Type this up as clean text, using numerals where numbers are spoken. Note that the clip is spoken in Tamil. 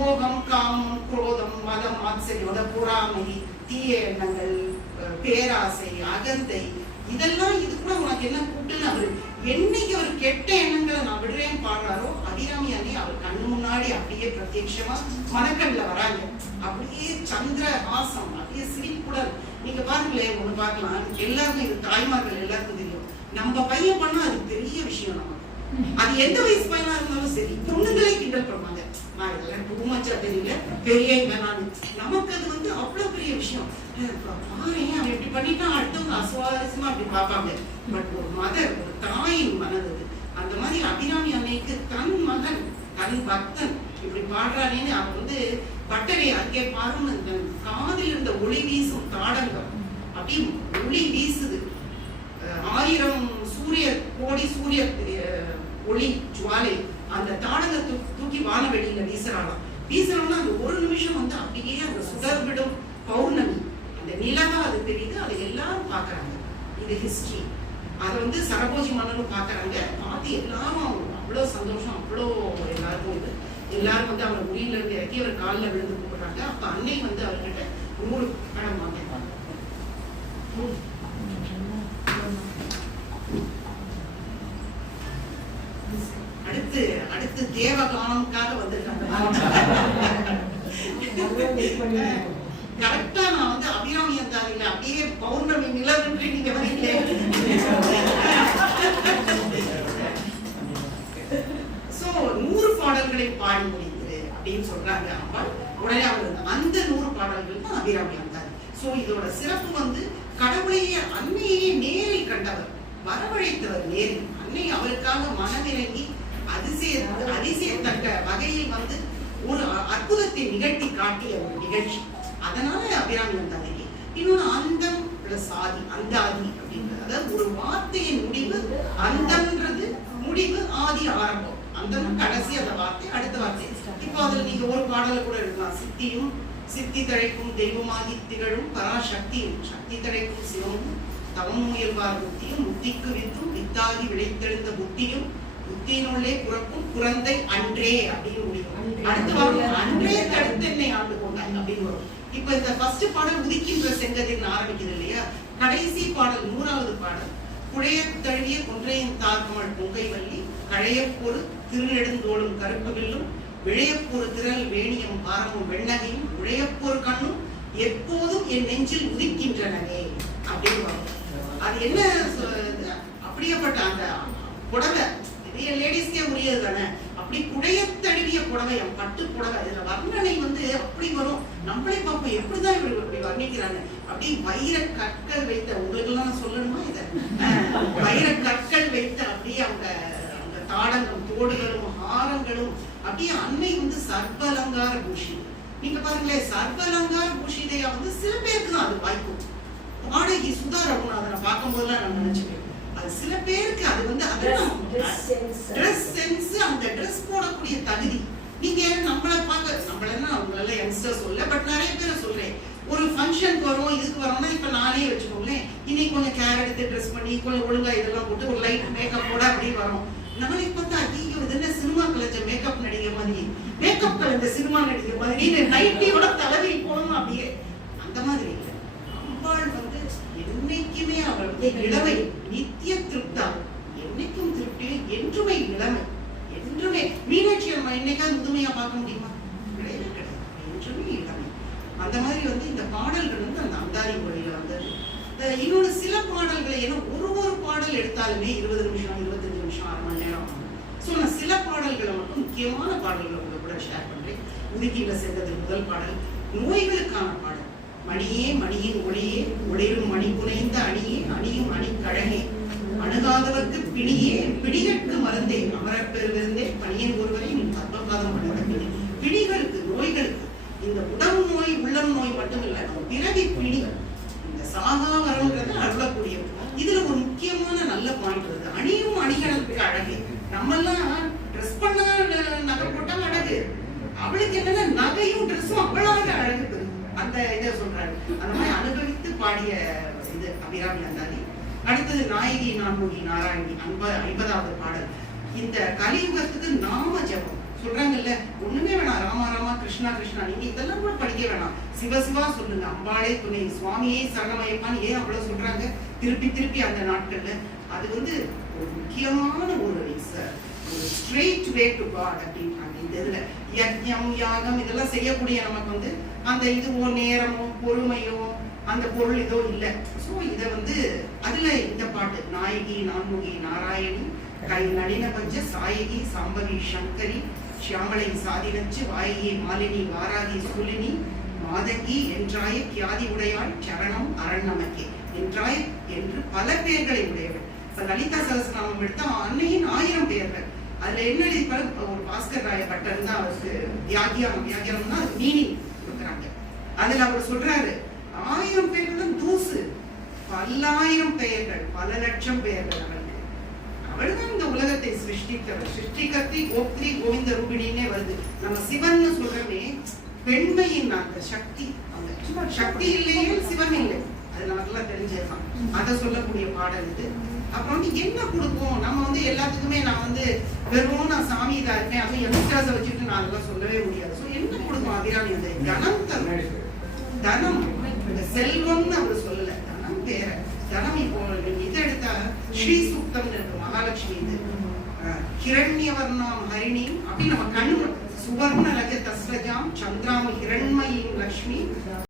மோகம், காமம், குரோதம், மதம், ஆச்சரியம், பொறாமை, தீய எண்ணங்கள், பேராசை, அகந்தை, இதெல்லாம் இது கூட உனக்கு என்ன கூட்டுன்னு அவரு என்னைக்கு அவர் கெட்ட எண்ணங்களை நான் விடுறேன்னு பாடுறாரோ அபிராமி அன்னை அவர் கண்ணு முன்னாடி அப்படியே பிரத்யட்சமா மனக்கண்ல வராங்க. அப்படியே சந்திர ஹாசம், அப்படியே சிரிப்புடன். நீங்க பாருங்களேன், ஒண்ணு பார்க்கலாம், எல்லாருக்கும் இது தாய்மார்கள் எல்லாருக்கும் தெரியும். நம்ம பையன் பண்ணா அது பெரிய விஷயம். நமக்கு அது எந்த வயசு பையனா இருந்தாலும் சரி, பொண்ணுங்களே கிண்டல் பண்ணுவாங்க, நான் இதெல்லாம் டூமச்சா தெரியல, பெரிய வேணான்னு. நமக்கு அது வந்து அவ்வளவு பெரிய விஷயம். அவன் எப்படி பண்ணிட்டான், அடுத்தவங்க அசுவாரஸ்யமா அப்படி பார்ப்பாங்க. பட் ஒரு மதர், ஒரு தாயின் மனது அந்த மாதிரி அபிராமி அன்னைக்கு தன் மகன், தன் பக்தன் இப்படி பாடுறானேன்னு அவன் வந்து பட்டரை அங்கே பாருன்னு காதில் இருந்த ஒளி வீசும் தாடங்கம் அப்படி ஒளி வீசுது. 1000 சூரிய கோடி சூரிய ஒளி ஜுவாலை அந்த தாடகத்தை தூக்கி வானவெளியில வீசுறாளாம். வீசுறோம்னா அந்த ஒரு நிமிஷம் வந்து அப்படியே அந்த சுடர்விடும் பௌர்ணமி, அந்த நிலவா அது தெரியுது. அதை எல்லாரும் பாக்குறாங்க. இது ஹிஸ்டரி. அதை வந்து சரபோஜி மன்னனும் பாக்குறாங்க. பார்த்து எல்லாரும் அவ்வளவு சந்தோஷம், அவ்வளோ எல்லாருக்கும் இது. எல்லாரும் வந்து அவர் உயிரில இருந்து இறக்கி அவர் காலில் விழுந்து கூப்பிடுறாங்க. அப்ப அன்னை வந்து அவர்கிட்ட 100 பணம் வாங்கிப்பாங்க. அடுத்து தேவகானம்காக வந்திருக்காங்க. கரெக்டா நான் வந்து அபிராமி அந்தாதியில அப்படியே பௌர்ணமி நிலவென்று நீங்க வரீங்களே. சோ 100 பாடல்களை பாடி முடிந்தது அப்படின்னு சொல்றாங்க அம்பாள். உடனே அவர் அந்த 100 பாடல்கள் தான் அபிராமி அந்தாதி. சோ இதோட சிறப்பு வந்து கடவுளையே, அன்னையே நேரில் கண்டவர், வரவழைத்தவர் நேரில். அன்னை அவருக்காக மனமிறங்கி அதிசயத்தக்க வகையில் வந்து ஒரு அற்புதத்தை நிகழ்த்தி காட்டிய ஒரு நிகழ்ச்சி. அதனால அபிராமி அந்தாதி. இன்னொன்னு அந்தம் பிளஸ் ஆதி, அந்தாதி அப்படின்றது. அதாவது ஒரு வார்த்தையின் முடிவு அந்தம்ன்றது, முடிவு ஆதி ஆரம்பம். அந்தம் கடைசி அந்த வார்த்தை, அடுத்த வார்த்தை. இப்போ அதுல நீங்க ஒரு பாடலை கூட எடுக்கலாம். சித்தியும் சித்தி தழைக்கும் தெய்வமாகி திகழும் பராசக்தியும், சக்தி தழைக்கும் சிவமும், தவம் முயல்வார் புத்தியும், முத்திக்கு வித்தும் வித்தாகி விளைத்தெழுந்த புத்தியும், புத்தியினுள்ளே புறக்கும் குழந்தை அன்றே அப்படின்னு முடியும். அடுத்து வரும் அன்றே தடுத்து என்னை ஆண்டு கொண்டாங்க அப்படின்னு வரும். இப்ப இந்த ஃபர்ஸ்ட் பாடல் உதிக்கின்ற செங்கதின்னு ஆரம்பிக்குது இல்லையா? கடைசி பாடல் 100வது பாடல் குழைய தழுவிய கொன்றையின் தார்கமல் பொங்கை வள்ளி, கழையப்பொரு திருநெடுந்தோளும் கருப்பு வில்லும், விழையப்பொரு திரள் வேணியம் பாரமும் வெண்ணகையும், விழையப்பொரு கண்ணும் எப்போதும் என் நெஞ்சில் உதிக்கின்றனவே அப்படின்னு வரும். அது என்ன அப்படியேப்பட்ட அந்த புடவை லேடிஸ்க்கே உரியது தானே. அப்படி குடையத்தழுவிய புடவை, பட்டு புடவை. இதுல வர்ணனை வந்து அப்படி வரும். நம்மளே பார்ப்போம் எப்படிதான் இவர்கள் அப்படி வர்ணிக்கிறாங்க. அப்படி வைர கற்கள் வைத்த, உங்களுக்கு எல்லாம் சொல்லணுமா இத, வைர கற்கள் வைத்த அப்படியே அவங்க அந்த தாடங்களும் தோடுகளும் ஹாரங்களும் அப்படியே அன்னை வந்து சர்வலங்கார பூஷி. நீங்க பாருங்களேன், சர்வலங்கார பூஷிதையா வந்து சில பேருக்கு தான் அது வாய்க்கும். பாடகி சுதா ரகுநாதனை பார்க்கும் போதுலாம் நான் நினைச்சுக்கேன், அது சில பேருக்கு அது வந்து ட்ரெஸ் சென்ஸ், அந்த ட்ரெஸ் போடக்கூடிய தகுதி. நீங்க நம்மளை பார்க்க, நம்மளெல்லாம் அவங்கள யங்ஸ்டர் சொல்ல, பட் நிறைய பேரை சொல்றேன். ஒரு ஃபங்க்ஷனுக்கு வரும், இதுக்கு வரோம்னா இப்ப நானே வச்சுக்கோங்களேன், இன்னைக்கு கொஞ்சம் கேர் எடுத்து ட்ரெஸ் பண்ணி கொஞ்சம் ஒழுங்கா இதெல்லாம் போட்டு ஒரு லைட் மேக்கப் போட அப்படி வரும். நாளைக்கு பார்த்தா ஐயோ இது என்ன சினிமா கலைஞ்ச மேக்கப் நடிகை மாதிரி, மேக்கப் கலைஞ்ச சினிமா நடிகை மாதிரி நைட்டியோட தலைவில் போகணும் அப்படியே. அந்த மாதிரி இல்லை. அம்பாள் வந்து என்னைக்குமே அவள் வந்து இளமை, நித்திய திருப்தா, என்னைக்கும் திருப்தி, என்றுமே இளமை, என்றுமே. மீனாட்சி அம்மா என்னைக்காவது முதுமையா பார்க்க முடியுமா? கிடையவே கிடையாது, என்றுமே இளமை. அந்த மாதிரி வந்து இந்த பாடல்கள் வந்து அந்த அந்தாதி முறையில வந்தது. இன்னொரு சில பாடல்களை, ஏன்னா ஒரு பாடல் எடுத்தாலுமே 20 நிமிஷம் 25 நிமிஷம் 6 மணி நேரம். ஸோ நான் சில பாடல்களை மட்டும், முக்கியமான பாடல்களை உங்க கூட ஷேர் பண்றேன். உதிக்கின்ற செங்கதில் முதல் பாடல் நோய்களுக்கான பாடல். மணியே மணியின் ஒளியே, ஒளிரும் மணி புனைந்த அணியே, அணியும் அணிக்கழகே, அணுகாதவர்க்கு பிணியே, பிடிகற்கு மருந்தே, அமரப் பெருவிருந்தே, பணியன் ஒருவரை நீ பத்மபாதம் பண்ண. பிணிகளுக்கு, நோய்களுக்கு, இந்த உடல் நோய் உள்ளம் நோய் மட்டும் இல்லை, பிறவி பிணி, இந்த சாகா வரங்கிறத அருளக்கூடிய. இதுல ஒரு முக்கியமான நல்ல பாயிண்ட் வருது. அணியும் அணிகளுக்கு அழகு. நம்மெல்லாம் ட்ரெஸ் பண்ண நகை போட்டா அழகு, அவளுக்கு என்னன்னா நகையும் ட்ரெஸ்ஸும் அவ்வளவு அழகு. அந்த இதை சொல்றாரு. அந்த மாதிரி அனுபவித்து பாடிய இது அபிராமி அந்தாதி. அடுத்தது நாயகி நான்முகி நாராயணி 50வது பாடல். இந்த கலியுகத்துக்கு நாம ஜபம், சொல்றாங்கல்ல, ஒண்ணுமே வேணாம், ராமா ராமா கிருஷ்ணா கிருஷ்ணா, நீங்க இதெல்லாம் கூட படிக்க வேணாம், சிவ சிவா சொல்லுங்க, அம்பாளே துணை, சுவாமியே சரணமயப்பான்னு ஏன் அவ்வளவு சொல்றாங்க திருப்பி திருப்பி அந்த நாட்கள்ல? அது வந்து ஒரு முக்கியமான ஒரு ஸ்ட்ரெயிட் வே டு காட் அப்படின்றாங்க. இந்த இதுல யஜ்ஞம் யாகம் இதெல்லாம் செய்யக்கூடிய நமக்கு வந்து அந்த இதுவோ நேரமோ பொறுமையோ அந்த பொருள் இதோ இல்லை. ஸோ இதை வந்து அதுல இந்த பாட்டு, நாயகி நான்முகி நாராயணி கை நளின பஞ்ச சாயகி சாம்பவி சங்கரி ஷியாமலை சாதினச்சு வாயகி மாலினி வாராகி சூலினி மாதங்கி என்றாய கியாதி உடையாள் சரணம் அரண் நமக்கே என்றாய் என்று பல பெயர்களை உடையவள். இப்ப லலிதா சகஸ்ரநாமம் எடுத்தா அன்னையின் 1000 பெயர்கள். அதுல என்ன எழுதிப்பாரு, ஒரு பாஸ்கர் ராய பட்டன் தான் அவருக்கு வியாகியானம்னா அது மீனிங் கொடுக்குறாங்க. அதுல அவர் சொல்றாரு 1000 பெயர்கள் தூசு, பல்லாயிரம் பெயர்கள், பல லட்சம் பெயர்கள் அவளுக்கு. அவள்தான் இந்த உலகத்தை சிருஷ்டித்தவர். சிருஷ்டிகர்த்தி கோப்திரி கோவிந்த ரூபிணின்னே வருது. நம்ம சிவன் சொல்றமே பெண்மையின் அந்த சக்தி, அந்த சக்தி இல்லையே சிவன் இல்லை, அது நமக்கெல்லாம் தெரிஞ்சிருக்கான். அதை சொல்லக்கூடிய பாடல் இது. அப்புறம் வந்து என்ன கொடுக்கும், நம்ம வந்து எல்லாத்துக்குமே நான் வந்து வெறும் நான் சாமி இதா இருக்கேன் அதுவும் எக்ஸ்ட்ராஸை வச்சுட்டு நான் அதெல்லாம் சொல்லவே முடியாது. ஸோ என்ன கொடுக்கும் அபிராமி? அந்த தனம் தரும், தனம், இந்த செல்வம்னு அவர் சொல்லல, தனம் வேற. தனம் இப்போ இதை எடுத்தா ஸ்ரீ சூக்தம் இருக்கு, மகாலட்சுமி இது ஹிரண்யவர்ணாம் ஹரிணி அப்படி நம்ம கண்ணு சுவர்ண லஜ தஸ்ரஜாம் சந்திராம் ஹிரண்மயீம் லக்ஷ்மி